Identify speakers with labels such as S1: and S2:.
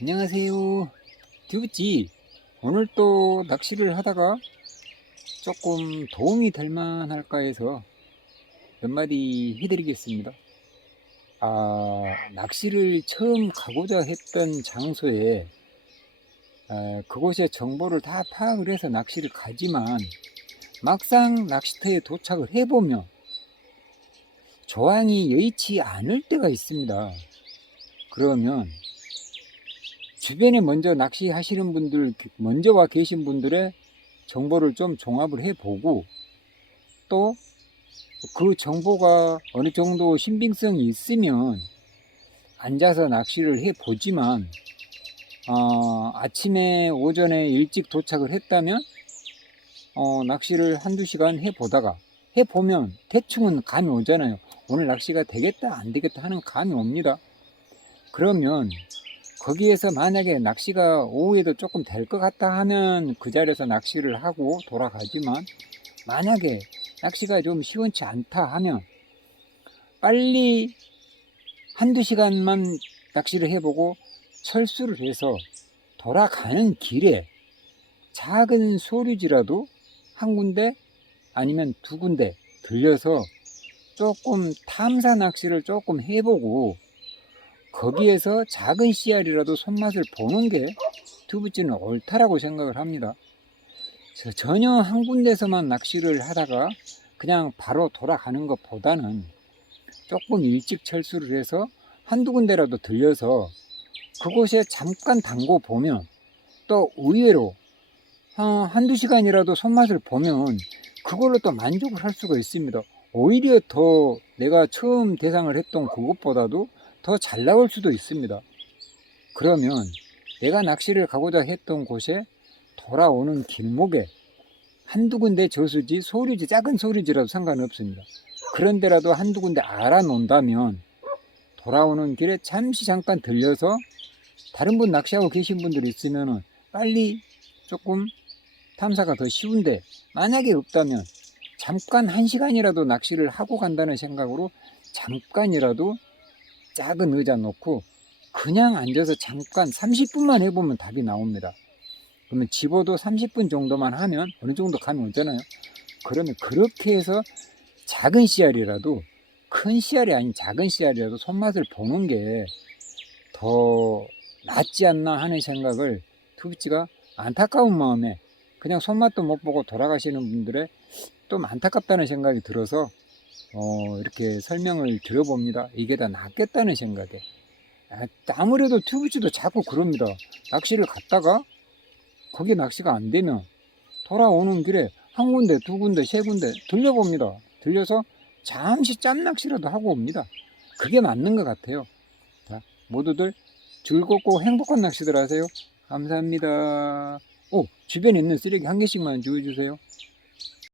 S1: 안녕하세요. 듀브지. 오늘 또 낚시를 하다가 조금 도움이 될 만할까 해서 몇 마디 해드리겠습니다. 아, 낚시를 처음 가고자 했던 장소에 아, 그곳의 정보를 다 파악을 해서 낚시를 가지만 막상 낚시터에 도착을 해보면 조항이 여의치 않을 때가 있습니다. 그러면 주변에 먼저 낚시하시는 분들, 먼저 와 계신 분들의 정보를 좀 종합을 해보고 또 그 정보가 어느 정도 신빙성이 있으면 앉아서 낚시를 해보지만 어, 아침에 오전에 일찍 도착을 했다면 어, 낚시를 한두 시간 해보다가 해보면 대충은 감이 오잖아요. 오늘 낚시가 되겠다 안 되겠다 하는 감이 옵니다. 그러면 거기에서 만약에 낚시가 오후에도 조금 될 것 같다 하면 그 자리에서 낚시를 하고 돌아가지만 만약에 낚시가 좀 시원치 않다 하면 빨리 한두 시간만 낚시를 해보고 철수를 해서 돌아가는 길에 작은 소류지라도 한 군데 아니면 두 군데 들려서 조금 탐사 낚시를 조금 해보고 거기에서 작은 씨알이라도 손맛을 보는 게 두부찌는 옳다라고 생각을 합니다. 저- 전혀 한 군데서만 낚시를 하다가 그냥 바로 돌아가는 것보다는 조금 일찍 철수를 해서 한두 군데라도 들려서 그곳에 잠깐 담고 보면 또 의외로 한- 한두 시간이라도 손맛을 보면 그걸로 또 만족을 할 수가 있습니다. 오히려 더 내가 처음 대상을 했던 그것보다도 더 잘 나올 수도 있습니다. 그러면 내가 낚시를 가고자 했던 곳에 돌아오는 길목에 한두 군데 저수지, 소류지, 작은 소류지라도 상관없습니다. 그런데라도 한두 군데 알아놓는다면 돌아오는 길에 잠시 잠깐 들려서 다른 분 낚시하고 계신 분들 있으면 빨리 조금 탐사가 더 쉬운데 만약에 없다면 잠깐 한 시간이라도 낚시를 하고 간다는 생각으로 잠깐이라도 작은 의자 놓고 그냥 앉아서 잠깐 30분만 해보면 답이 나옵니다. 그러면 집어도 30분 정도만 하면 어느 정도 감이 오잖아요. 그러면 그렇게 해서 작은 씨알이라도 큰 씨알이 아닌 작은 씨알이라도 손맛을 보는 게 더 낫지 않나 하는 생각을 투비치가 안타까운 마음에 그냥 손맛도 못 보고 돌아가시는 분들의 좀 안타깝다는 생각이 들어서 어, 이렇게 설명을 드려봅니다. 이게 더 낫겠다는 생각에. 아, 아무래도 튜브치도 자꾸 그럽니다. 낚시를 갔다가 거기 낚시가 안 되면 돌아오는 길에 한 군데, 두 군데, 세 군데 들려봅니다. 들려서 잠시 짬 낚시라도 하고 옵니다. 그게 맞는 것 같아요. 자, 모두들 즐겁고 행복한 낚시들 하세요. 감사합니다. 오, 주변에 있는 쓰레기 한 개씩만 주워주세요.